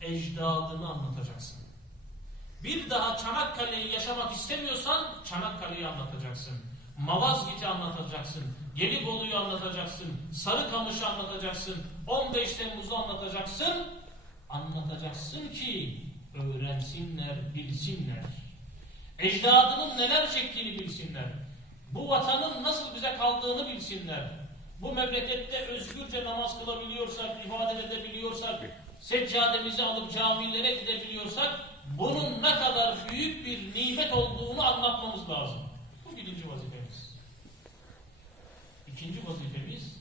ecdadını anlatacaksın. Bir daha Çanakkale'yi yaşamak istemiyorsan Çanakkale'yi anlatacaksın. Malazgirt'i anlatacaksın. Gelibolu'yu anlatacaksın. Sarıkamış'ı anlatacaksın. 15 Temmuz'u anlatacaksın. Anlatacaksın ki öğrensinler, bilsinler. Ecdadının neler çektiğini bilsinler. Bu vatanın nasıl bize kaldığını bilsinler. Bu memlekette özgürce namaz kılabiliyorsak, ibadet edebiliyorsak, seccademizi alıp camilere gidebiliyorsak, bunun ne kadar büyük bir nimet olduğunu anlatmamız lazım. Bu birinci vazifemiz. İkinci vazifemiz,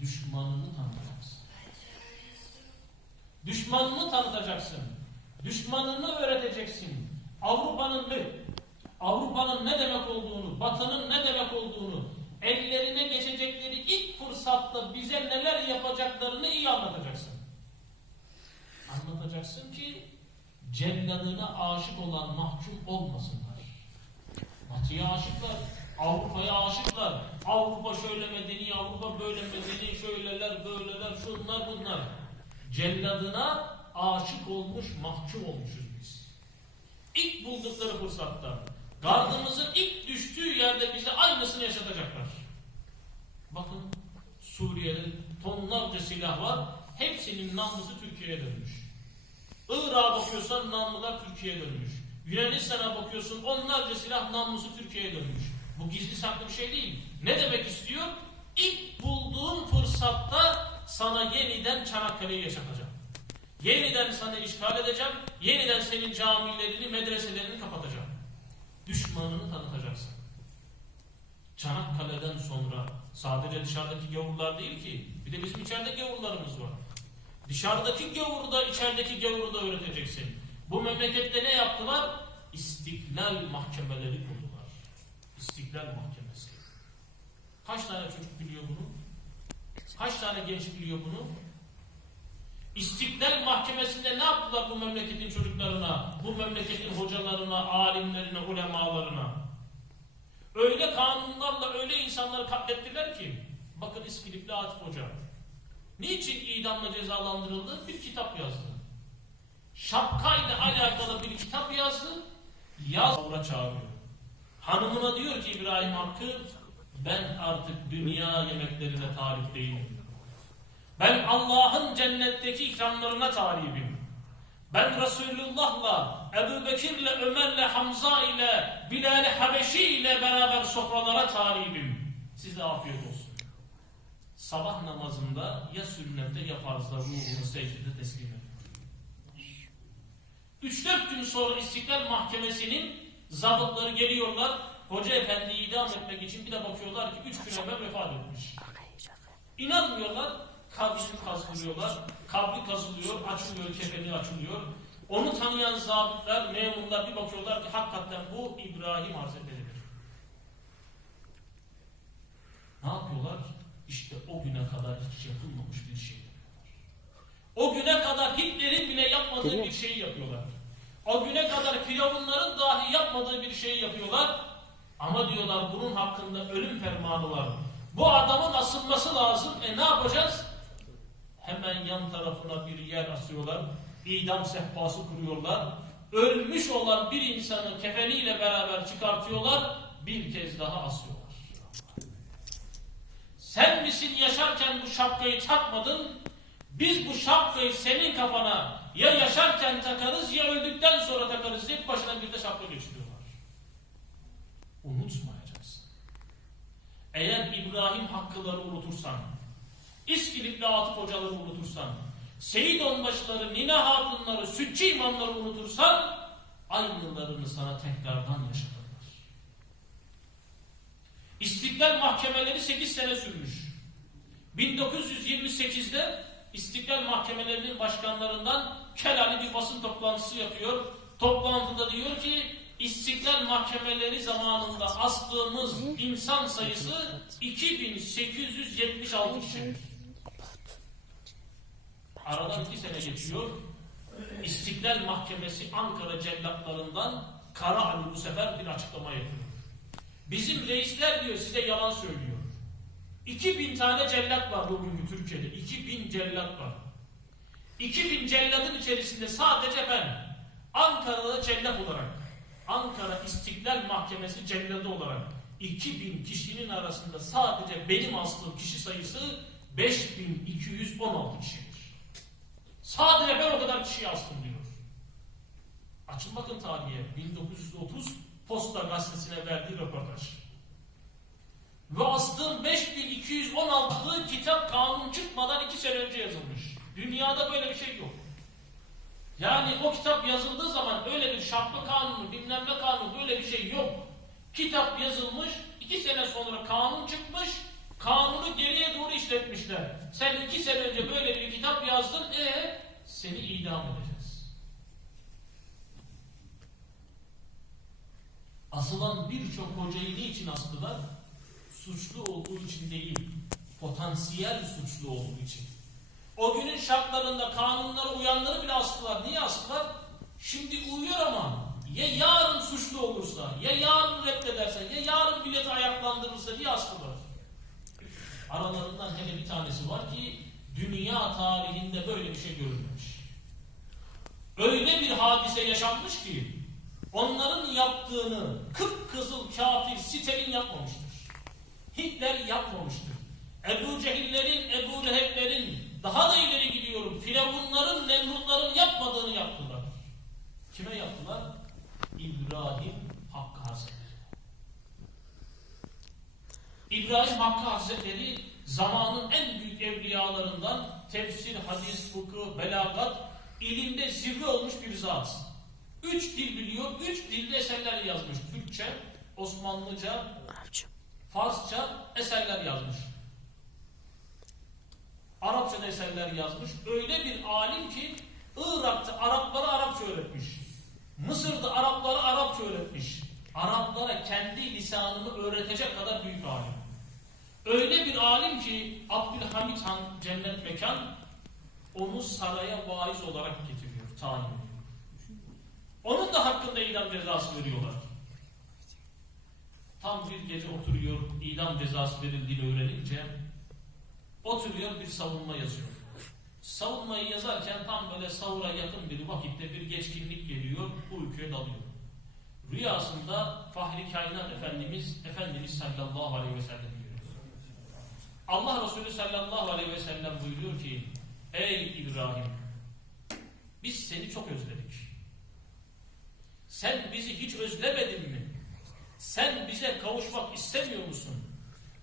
düşmanını tanıtacaksın. Düşmanını tanıtacaksın. Düşmanını öğreteceksin. Avrupa'nın ne? Avrupa'nın ne demek olduğunu, Batı'nın ne demek olduğunu, ellerine geçecekleri ilk fırsatta bize neler yapacaklarını iyi anlatacaksın. Anlatacaksın ki celladına aşık olan mahkum olmasınlar. Batı'ya aşıklar, Avrupa'ya aşıklar. Avrupa şöyle medeni, Avrupa böyle medeni, şöyleler, böyleler, şunlar bunlar. Celladına aşık olmuş, mahkum olmuşuz biz. İlk buldukları fırsatta, gardımızın ilk düştüğü yerde bize aynısını yaşatacaklar. Bakın Suriye'de tonlarca silah var, hepsinin namlusu Türkiye'ye dönmüş. Irak'a bakıyorsan namlular Türkiye'ye dönmüş. Yunanistan'a bakıyorsun onlarca silah namlusu Türkiye'ye dönmüş. Bu gizli saklı bir şey değil. Ne demek istiyor? İlk bulduğun fırsatta sana yeniden Çanakkale'yi yaşatacağım. Yeniden sana işgal edeceğim. Yeniden senin camilerini, medreselerini kapatacağım. Düşmanını tanıtacaksın. Çanakkale'den sonra sadece dışarıdaki gavurlar değil ki. Bir de bizim içeride gavurlarımız var. Dışarıdaki gavuru da içerideki gavuru da öğreteceksin. Bu memlekette ne yaptılar? İstiklal mahkemeleri kurdular. İstiklal mahkemesi. Kaç tane çocuk biliyor bunu? Kaç tane genç biliyor bunu? İstiklal Mahkemesi'nde ne yaptılar bu memleketin çocuklarına, bu memleketin hocalarına, alimlerine, ulemalarına? Öyle kanunlarla öyle insanları katlettiler ki, bakın İskilipli Atif Hoca, niçin idamla cezalandırıldı? Bir kitap yazdı. Şapkayla alakalı bir kitap yazdı, yaz avra çağırıyor. Hanımına diyor ki İbrahim Hakkı, ben artık dünya yemeklerine talip değilim. Ben Allah'ın cennetteki ikramlarına talibim. Ben Resulullah'la, Ebu Bekir'le, Ömer'le, Hamza ile, Bilal-i Habeşi ile beraber sofralara talibim. Size afiyet olsun. Sabah namazında ya sünnette ya farzda ruhunu secdede teslim. Üç dört gün sonra İstiklal Mahkemesi'nin zabıtları geliyorlar. Hoca efendiyi idam etmek için bir de bakıyorlar ki üç gün evvel vefat etmiş. İnanmıyorlar. Kabrini kazılıyorlar. Kabri kazılıyor, açılıyor, kefeni açılıyor. Onu tanıyan zabitler, memurlar bir bakıyorlar ki hakikaten bu İbrahim Hazretleri'dir. Ne yapıyorlar? İşte o güne kadar hiç yapılmamış bir şey. O güne kadar Hitler'in bile yapmadığı bir şeyi yapıyorlar. O güne kadar Firavunların dahi yapmadığı bir şeyi yapıyorlar. Ama diyorlar bunun hakkında ölüm fermanı var. Bu adamın asılması lazım. E ne yapacağız? Hemen yan tarafına bir yer asıyorlar. İdam sehpası kuruyorlar. Ölmüş olan bir insanı kefeniyle beraber çıkartıyorlar. Bir kez daha asıyorlar. Sen misin yaşarken bu şapkayı takmadın? Biz bu şapkayı senin kafana ya yaşarken takarız ya öldükten sonra takarız. Tek başına bir de şapka geçiriyorlar. Unutmayacaksın. Eğer İbrahim Hakkıları unutursan, İskilipli Atıf hocaları unutursan, Seyit Onbaşıları, Nine Hatunları, Sütçü imamları unutursan, aynılarını sana tekrardan yaşatırlar. İstiklal mahkemeleri 8 sene sürmüş. 1928'de İstiklal mahkemelerinin başkanlarından Kelali bir basın toplantısı yapıyor. Toplantıda diyor ki İstiklal mahkemeleri zamanında astığımız insan sayısı 2876 kişi. Aradan iki sene geçiyor. İstiklal Mahkemesi Ankara cellatlarından Kara Ali bu sefer bir açıklama yapıyor. Bizim reisler diyor size yalan söylüyor. 2000 tane cellat var bugünkü Türkiye'de. 2000 cellat var. 2000 celladın içerisinde sadece ben Ankara'da cellat olarak Ankara İstiklal Mahkemesi celladı olarak 2000 kişinin arasında sadece benim astığım kişi sayısı 5216 kişidir. Sadece ben o kadar kişiyi astım diyor. Açın bakın tarihe 1930 Posta Gazetesi'ne verdiği röportaj. Ve astığım 5216 kitap kanun çıkmadan 2 sene önce yazılmış. Dünyada böyle bir şey yok. Yani o kitap yazıldığı zaman öyle bir şartlı kanunu, bilmem ne kanunu böyle bir şey yok. Kitap yazılmış, iki sene sonra kanun çıkmış, kanunu geriye doğru işletmişler. Sen iki sene önce böyle bir kitap yazdın, e seni idam edeceğiz. Asılan birçok hocayı niçin astılar? Suçlu olduğu için değil, potansiyel suçlu olduğu için. O günün şartlarında kanunlara uyanları bile astılar. Niye astılar? Şimdi uyuyor ama ya yarın suçlu olursa, ya yarın reddederse, ya yarın milleti ayaklandırırsa diye astılar. Aralarından hele bir tanesi var ki dünya tarihinde böyle bir şey görülmemiş. Öyle bir hadise yaşanmış ki onların yaptığını kıpkızıl kafir Stalin yapmamıştır. Hitler yapmamıştır. Ebu Cehillerin, Ebu Leheblerin, daha da ileri gidiyorum, Firavunların, Nemrutların yapmadığını yaptılar. Kime yaptılar? İbrahim Hakkı Hazretleri. İbrahim Hakkı Hazretleri zamanın en büyük evliyalarından tefsir, hadis, fıkıh, belagat, ilimde zirve olmuş bir zat. Üç dil biliyor, üç dilde eserler yazmış. Türkçe, Osmanlıca, Farsça eserler yazmış. Arapçada eserler yazmış. Öyle bir alim ki Irak'ta Araplara Arapça öğretmiş. Mısır'da Araplara Arapça öğretmiş. Araplara kendi lisanını öğretecek kadar büyük alim. Öyle bir alim ki Abdülhamit Han cennet mekan onu saraya vaiz olarak getiriyor, tayin. Onun da hakkında idam cezası veriyorlar. Tam bir gece oturuyor, idam cezası verildiğini öğrenince oturuyor bir savunma yazıyor. Savunmayı yazarken tam böyle savura yakın bir vakitte bir geçkinlik geliyor, uykuya dalıyor. Rüyasında Fahri Kainat Efendimiz, Efendimiz sallallahu aleyhi ve sellem görüyor. Allah Resulü sallallahu aleyhi ve sellem buyuruyor ki, Ey İbrahim, biz seni çok özledik. Sen bizi hiç özlemedin mi? Sen bize kavuşmak istemiyor musun?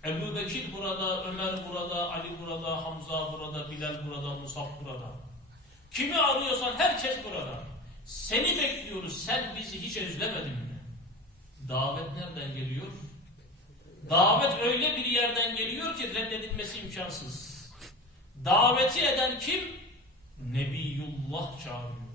Ebu Bekir burada, Ömer burada, Ali burada, Hamza burada, Bilal burada, Musab burada. Kimi arıyorsan herkes burada. Seni bekliyoruz, sen bizi hiç özlemedin mi? Davet nereden geliyor? Davet öyle bir yerden geliyor ki reddedilmesi imkansız. Daveti eden kim? Nebiyullah çağırıyor.